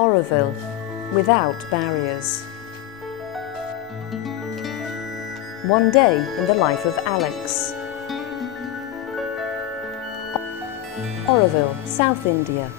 Auroville, without barriers. One day in the life of Alex. Auroville, South India.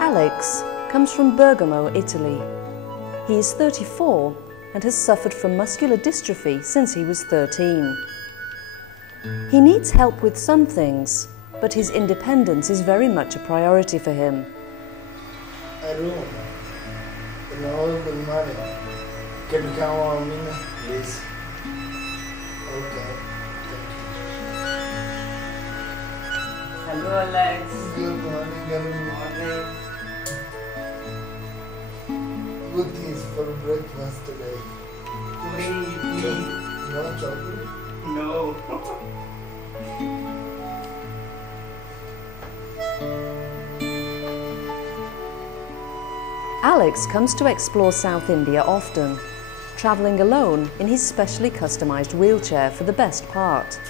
Alex comes from Bergamo, Italy. He is 34 and has suffered from muscular dystrophy since he was 13. He needs help with some things, but his independence is very much a priority for him. A room in all the money. Can you come on me, please? Okay, thank you. Hello, Alex. Good morning, Good morning. Good things for breakfast today. Today, No chocolate? no. Alex comes to explore South India often, travelling alone in his specially customised wheelchair for the best part.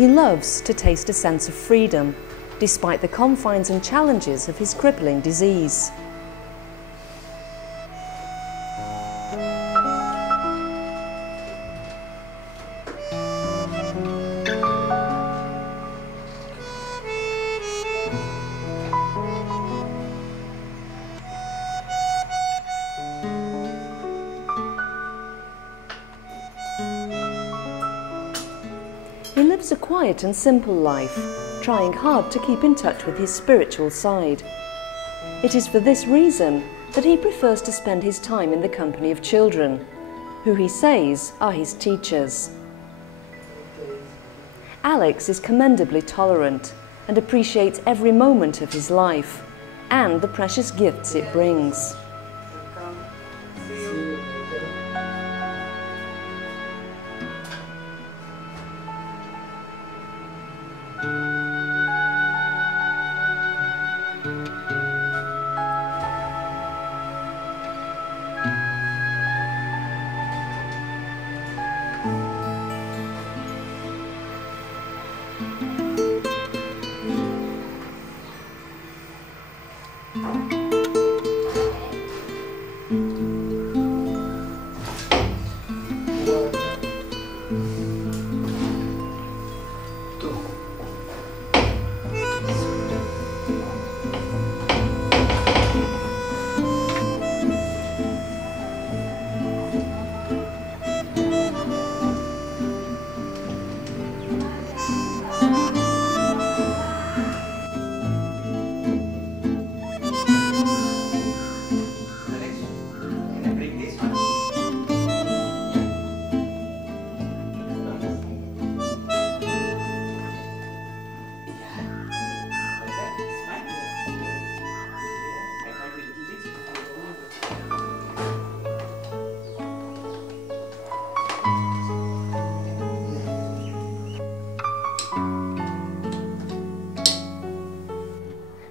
He loves to taste a sense of freedom, despite the confines and challenges of his crippling disease. He lives a quiet and simple life, trying hard to keep in touch with his spiritual side. It is for this reason that he prefers to spend his time in the company of children, who he says are his teachers. Alex is commendably tolerant and appreciates every moment of his life and the precious gifts it brings. Welcome. See you.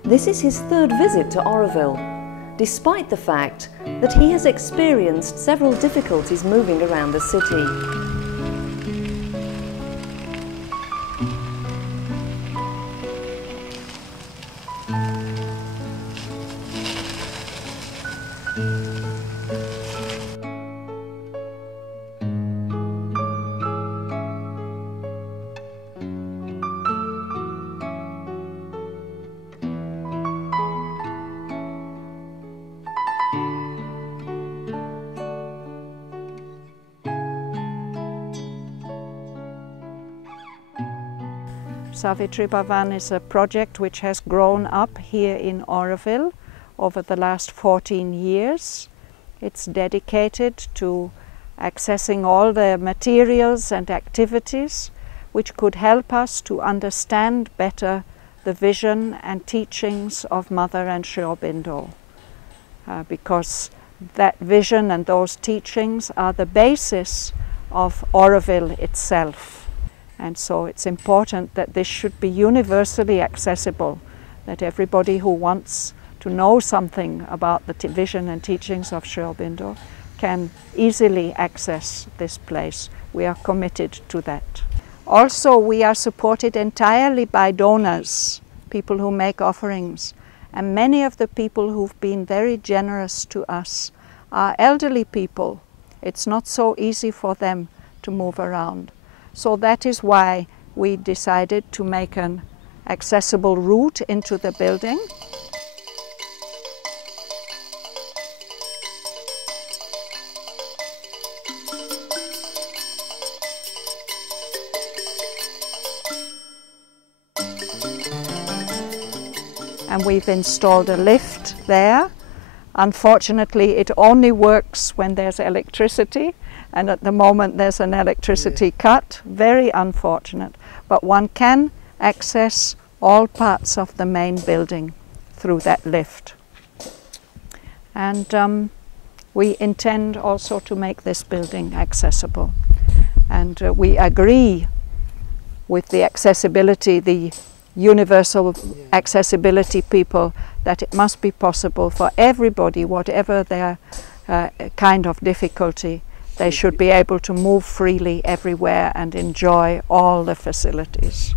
This is his third visit to Auroville, despite the fact that he has experienced several difficulties moving around the city. Zacbrisson is a project which has grown up here in Auroville over the last 14 years. It's dedicated to accessing all the materials and activities which could help us to understand better the vision and teachings of Mother and Sri Aurobindo, because that vision and those teachings are the basis of Auroville itself. And so it's important that this should be universally accessible, that everybody who wants to know something about the vision and teachings of Sri Aurobindo can easily access this place. We are committed to that. Also, we are supported entirely by donors, people who make offerings. And many of the people who've been very generous to us are elderly people. It's not so easy for them to move around. So that is why we decided to make an accessible route into the building. And we've installed a lift there. Unfortunately, it only works when there's electricity, and at the moment there's an electricity cut. Very unfortunate. But one can access all parts of the main building through that lift. And we intend also to make this building accessible. And we agree with the accessibility, the universal accessibility people, that it must be possible for everybody, whatever their kind of difficulty, they should be able to move freely everywhere and enjoy all the facilities.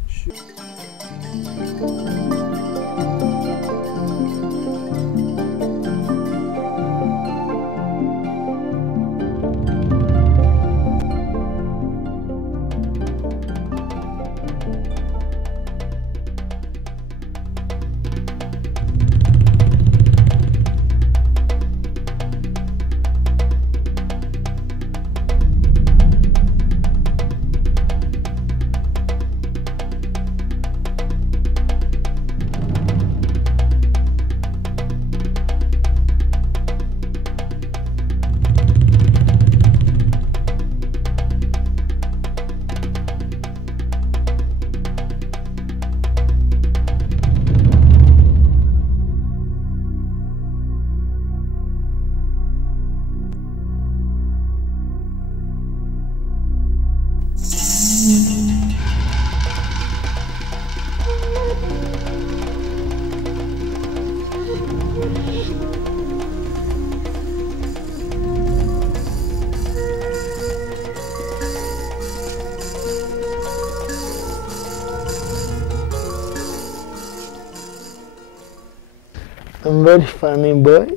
I'm very funny boy,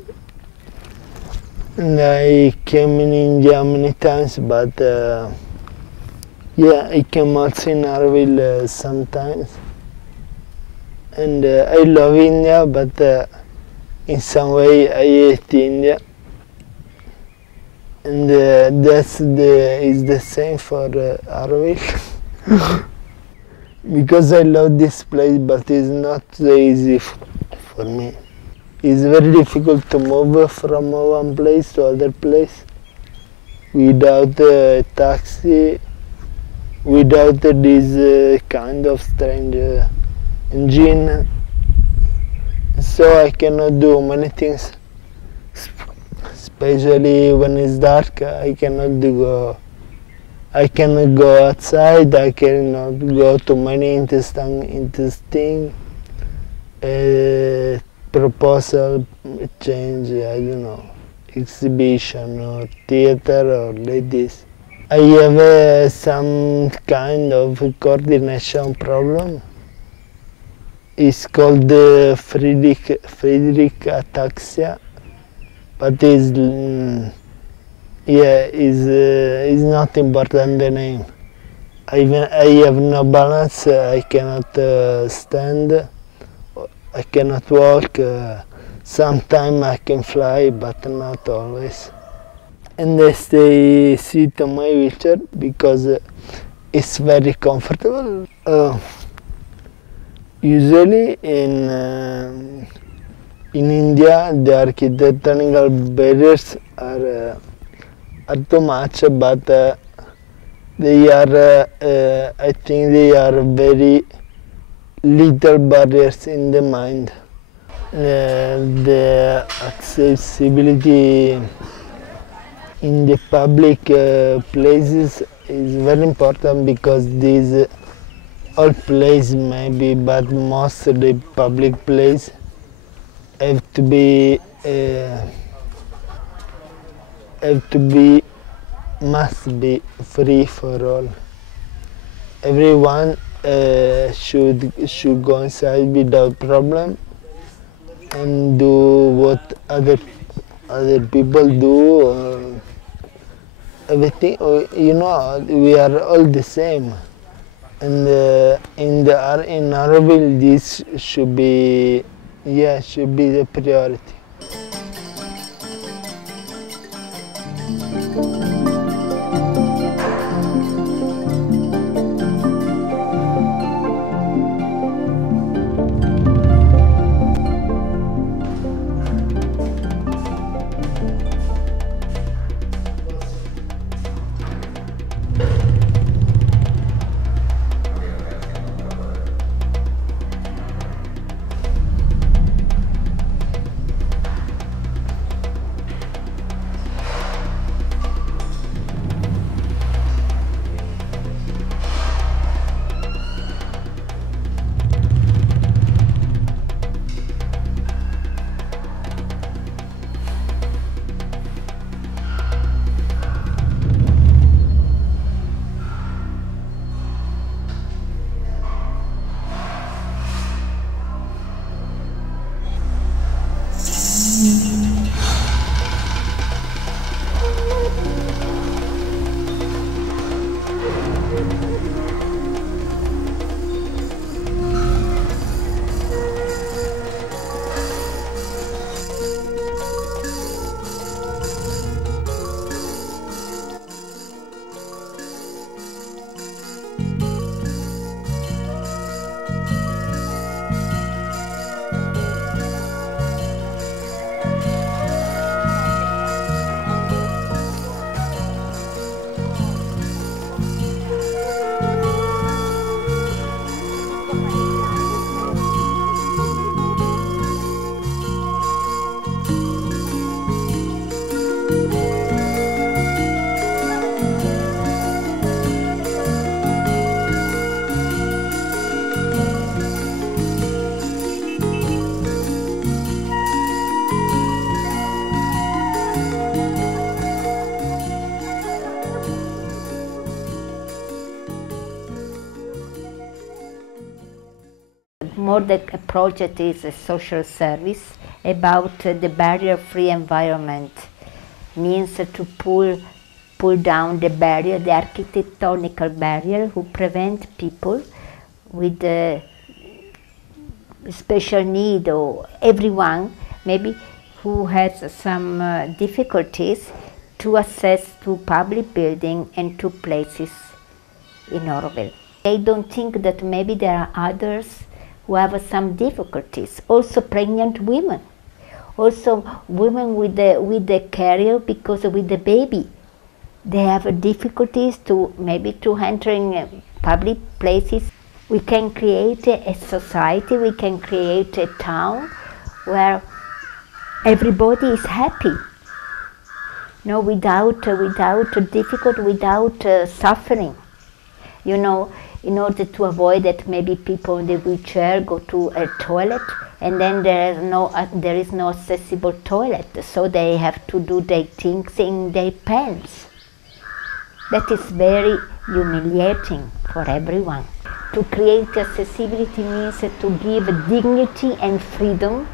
and I came in India many times, but yeah, I came also in Auroville sometimes. And I love India, but in some way I hate India. And is the same for Auroville. Because I love this place, but it's not so easy for me. It's very difficult to move from one place to other place without a taxi, without this kind of strange engine. So I cannot do many things, especially when it's dark. I cannot go outside. I cannot go to many interesting proposal, change, I don't know, exhibition or theater or like this. I have some kind of coordination problem. It's called Friedrich ataxia, but is not important the name. I have no balance. I cannot stand. I cannot walk. Sometimes I can fly, but not always. And I sit on my wheelchair because it's very comfortable. Usually in India, the architectural barriers are too much, but they are, I think they are very little barriers in the mind. The accessibility in the public places is very important, because these all places maybe, but most of the public places have to be must be free for all. Everyone should go inside without problem and do what other people do. Everything, you know, we are all the same. And in Auroville, this should be, should be the priority. More that a project is a social service about the barrier-free environment, means to pull down the barrier, the architectonical barrier, who prevent people with special need, or everyone maybe who has some difficulties to access to public building and to places in Auroville. I don't think that maybe there are others who have some difficulties, also pregnant women, also women with the carrier, because with the baby, they have difficulties to maybe to entering public places. We can create a society, we can create a town where everybody is happy, no, without difficulty, without suffering, you know. In order to avoid that maybe people in the wheelchair go to a toilet and then there is no accessible toilet, so they have to do their things in their pants. That is very humiliating for everyone. To create accessibility means to give dignity and freedom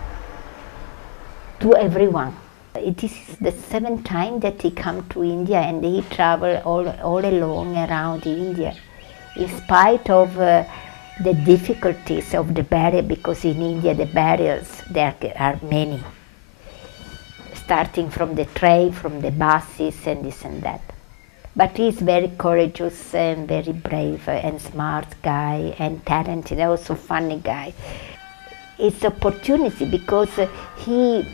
to everyone. It is the 7th time that he come to India, and he travel all along around India. In spite of the difficulties of the barrier, because in India the barriers, there are many, starting from the train, from the buses and this and that. But he is very courageous and very brave and smart guy and talented, also funny guy. It's opportunity, because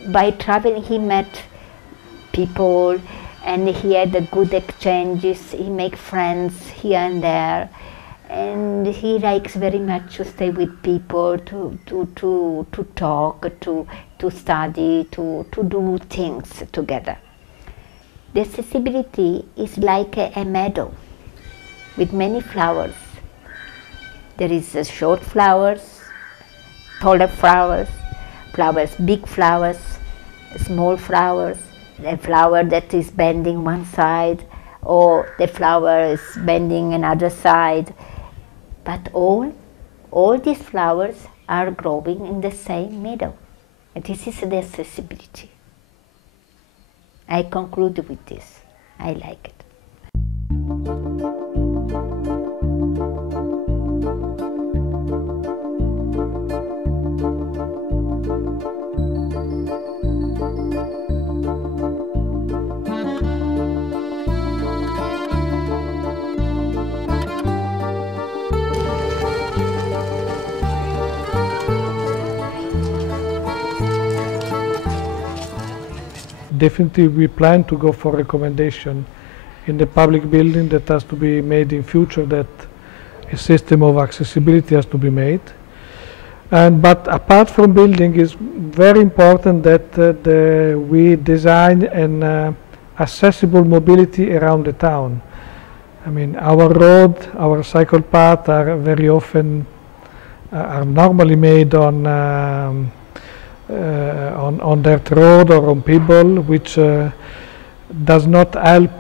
by traveling he met people and he had the good exchanges. He make friends here and there, and he likes very much to stay with people, to talk, to study, to do things together. The accessibility is like a meadow with many flowers. There is short flowers, taller flowers, big flowers, small flowers, a flower that is bending one side, or the flower is bending another side. But all these flowers are growing in the same meadow. And this is the accessibility. I conclude with this. I like it. Definitely we plan to go for recommendation in the public building that has to be made in future, that a system of accessibility has to be made. But apart from building, it's very important that we design an accessible mobility around the town. I mean, our road, our cycle path are very often are normally made on dirt road or on pebble, which does not help.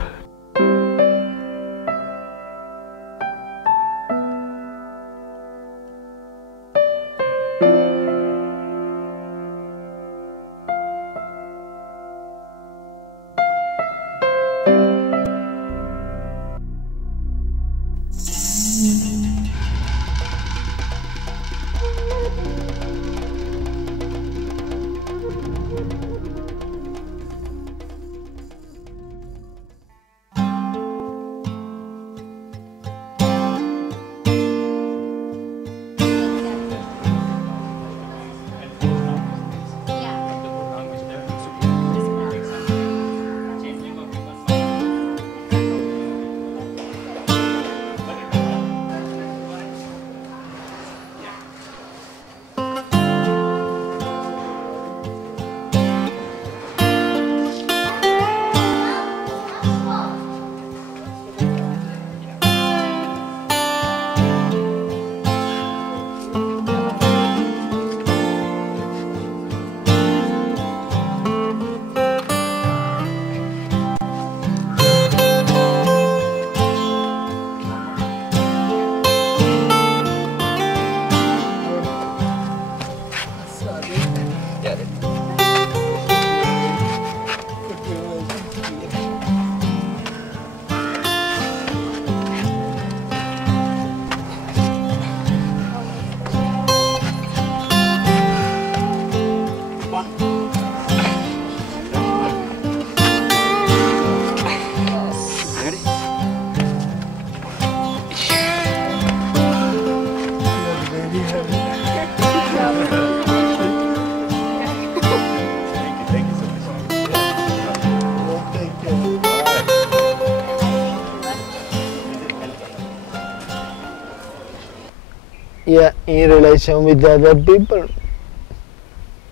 Yeah, in relation with other people,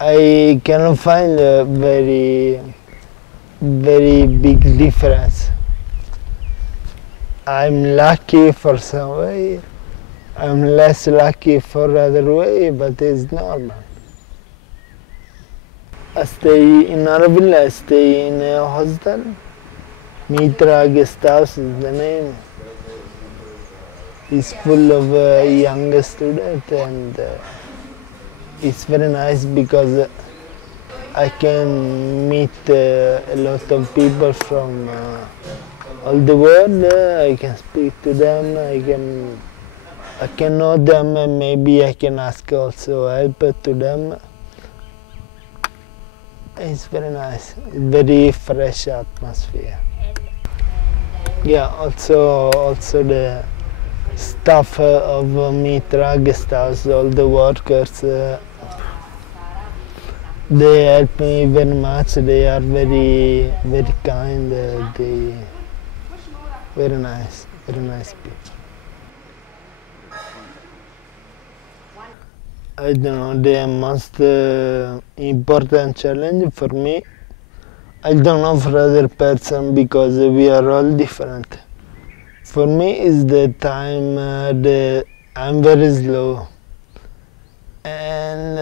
I cannot find a very big difference. I'm lucky for some way, I'm less lucky for other way, but it's normal. I stay in Auroville, I stay in a hostel. Mitra guesthouse is the name. It's full of young students, and it's very nice because I can meet a lot of people from all the world. I can speak to them, I can know them, and maybe I can ask also help to them. It's very nice, very fresh atmosphere. Yeah, also the staff of Mitra guesthouse, all the workers, They help me very much. They are very, very kind. They very nice people. I don't know, the most important challenge for me, I don't know for other person because we are all different. For me is the time I'm very slow, and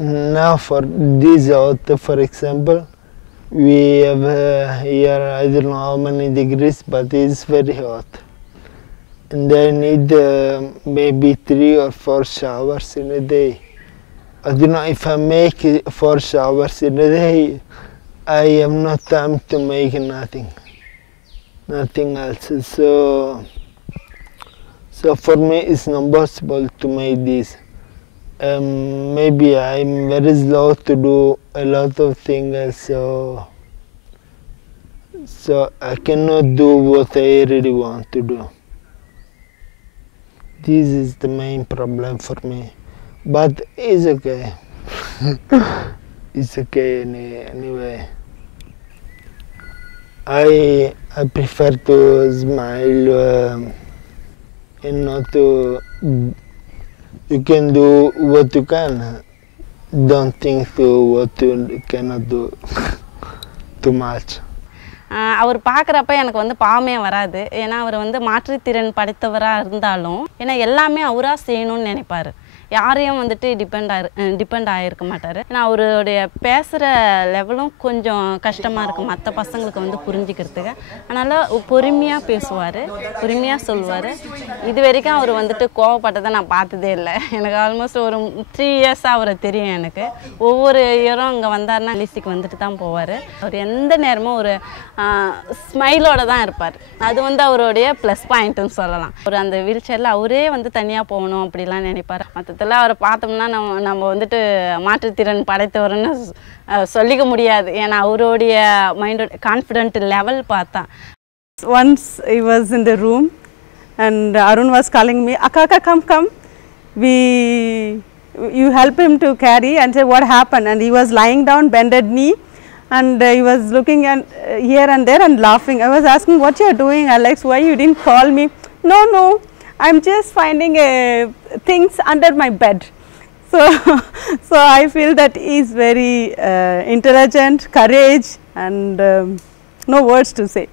now for this out, for example, we have here, I don't know how many degrees, but it's very hot. And I need maybe 3 or 4 showers in a day. I don't know, if I make 4 showers in a day, I have no time to make nothing else. So for me it's not possible to make this. Maybe I'm very slow to do a lot of things, so I cannot do what I really want to do. This is the main problem for me, but it's okay. It's okay anyway. I prefer to smile and not to. You can do what you can. Don't think to what you cannot do too much. அவர் பார்க்குறப்ப எனக்கு வந்து பாவமே வராது. ஏன்னா அவர் வந்து மாற்றுத்திறன் படைத்தவராக இருந்தாலும் ஏன்னா எல்லாமே அவராக செய்யணும்னு நினைப்பார். யாரையும் வந்துட்டு டிபெண்ட் ஆகிருக்க மாட்டார். ஏன்னா அவருடைய பேசுகிற லெவலும் கொஞ்சம் கஷ்டமாக இருக்கும் மற்ற பசங்களுக்கு வந்து புரிஞ்சிக்கிறதுக்கு. அதனால் பொறுமையாக பேசுவார், பொறுமையாக சொல்லுவார். இது வரைக்கும் அவர் வந்துட்டு கோவப்பட்டதை நான் பார்த்ததே இல்லை. எனக்கு ஆல்மோஸ்ட் ஒரு 3 இயர்ஸாக அவரை தெரியும் எனக்கு. ஒவ்வொரு இயரும் அங்கே வந்தார்னா லிஸ்டிக்கு வந்துட்டு தான் போவார். அவர் எந்த நேரமும் ஒரு ஸ்மைலோட தான் இருப்பார். அது வந்து அவருடைய ப்ளஸ் பாயிண்ட்டுன்னு சொல்லலாம். அவர் அந்த வீல் சேரில் அவரே வந்து தனியாக போகணும் அப்படிலாம் நினைப்பார். மொத்தத்தில் அவரை பார்த்தோம்னா நம்ம வந்துட்டு மாற்றுத்திறன் படைத்தவர்னு சொல்லிக்க முடியாது. ஏன்னா அவருடைய மைண்டோட கான்ஃபிடென்ட் லெவல் பார்த்தா. Once he was in the room and Arun was calling me, Akka, come. You help him to carry, and say what happened, and he was lying down, bended knee, and he was looking at here and there and laughing. I was asking, what you are doing, Alex? Why you didn't call me? No, I'm just finding things under my bed. So I feel that he is very intelligent, courage, and no words to say.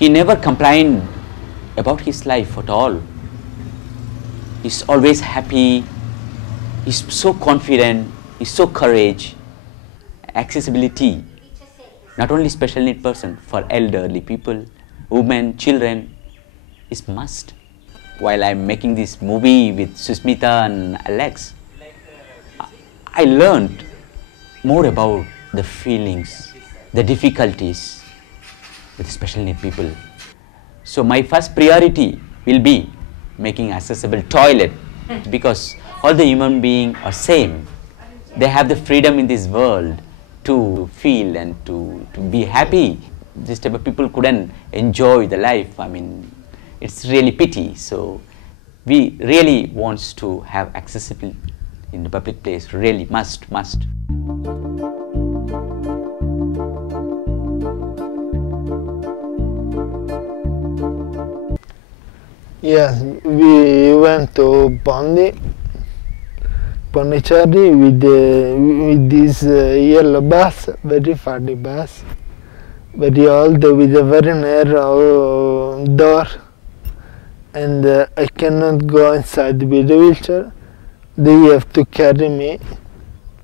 He never complained about his life at all. He's always happy. He's so confident. He's so courage. Accessibility, not only special need person, for elderly people, women, children, is must. While I'm making this movie with Susmita and Alex, I learned more about the feelings, the difficulties with special need people. So my first priority will be making accessible toilet, because all the human beings are same. They have the freedom in this world to feel and to be happy. This type of people couldn't enjoy the life. I mean, it's really pity. So we really wants to have accessibility in the public place. Really must. Yes, we went to Pondicherry with this yellow bus, very funny bus, very old, with a very narrow door, and I cannot go inside with the wheelchair. They have to carry me,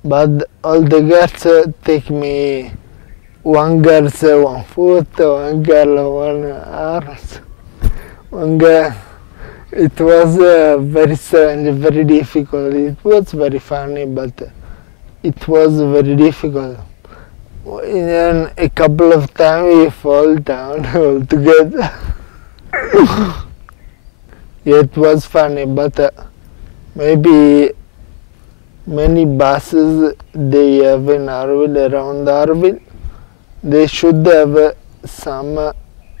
but all the girls take me. One girl 1 foot, one girl 1 arm, one girl. It was very strange, very difficult. It was very funny, but it was very difficult. And a couple of times we fall down altogether. It was funny, but maybe many buses they have in Auroville, around Auroville, they should have some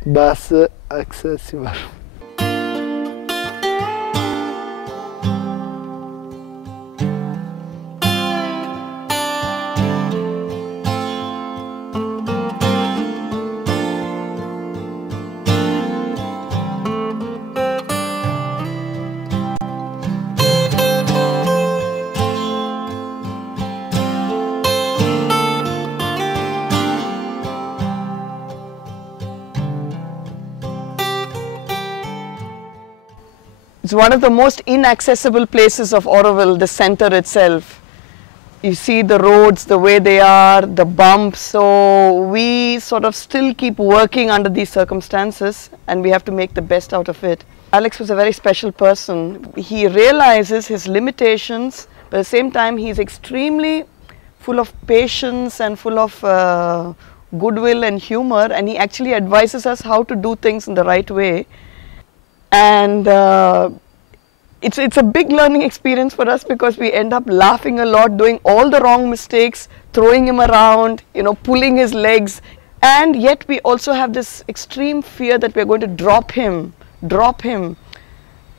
bus accessible. It's one of the most inaccessible places of Auroville, the center itself. You see the roads, the way they are, the bumps, so we sort of still keep working under these circumstances and we have to make the best out of it. Alex was a very special person. He realizes his limitations, but at the same time he's extremely full of patience and full of goodwill and humor, and he actually advises us how to do things in the right way. And it's a big learning experience for us because we end up laughing a lot, doing all the wrong mistakes, throwing him around, you know, pulling his legs, and yet we also have this extreme fear that we're going to drop him.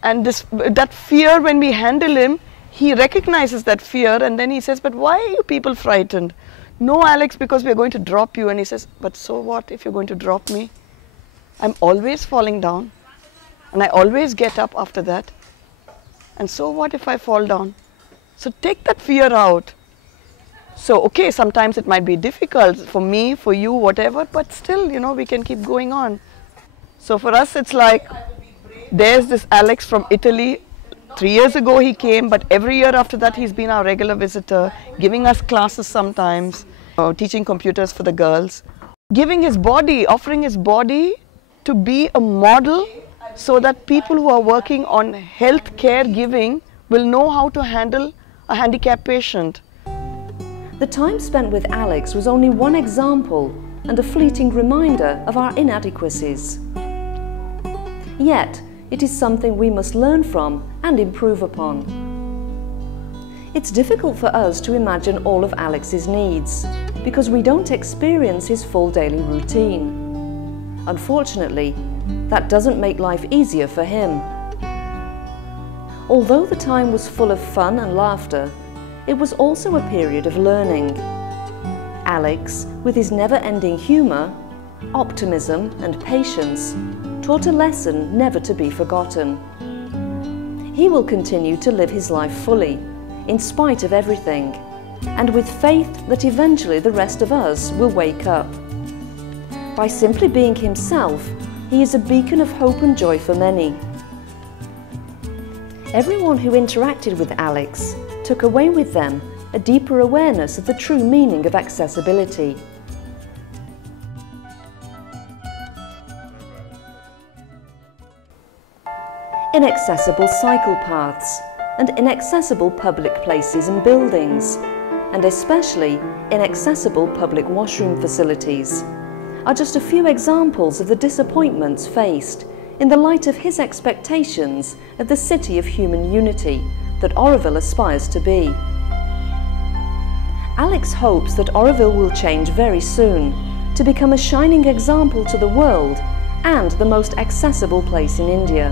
And that fear, when we handle him, he recognizes that fear and then he says, but why are you people frightened? No, Alex, because we're going to drop you. And he says, but so what if you're going to drop me? I'm always falling down and I always get up after that. And so what if I fall down? So take that fear out. So, okay, sometimes it might be difficult for me, for you, whatever, but still, you know, we can keep going on. So for us, it's like, there's this Alex from Italy. 3 years ago he came, but every year after that he's been our regular visitor, giving us classes sometimes, teaching computers for the girls, giving his body, offering his body to be a model so that people who are working on health care giving will know how to handle a handicapped patient. The time spent with Alex was only one example and a fleeting reminder of our inadequacies. Yet, it is something we must learn from and improve upon. It's difficult for us to imagine all of Alex's needs because we don't experience his full daily routine. Unfortunately, that doesn't make life easier for him. Although the time was full of fun and laughter, it was also a period of learning. Alex, with his never-ending humour, optimism and patience, taught a lesson never to be forgotten. He will continue to live his life fully, in spite of everything, and with faith that eventually the rest of us will wake up. By simply being himself, he is a beacon of hope and joy for many. Everyone who interacted with Alex took away with them a deeper awareness of the true meaning of accessibility. Inaccessible cycle paths and inaccessible public places and buildings, and especially inaccessible public washroom facilities, are just a few examples of the disappointments faced in the light of his expectations of the city of human unity that Auroville aspires to be. Alex hopes that Auroville will change very soon to become a shining example to the world and the most accessible place in India.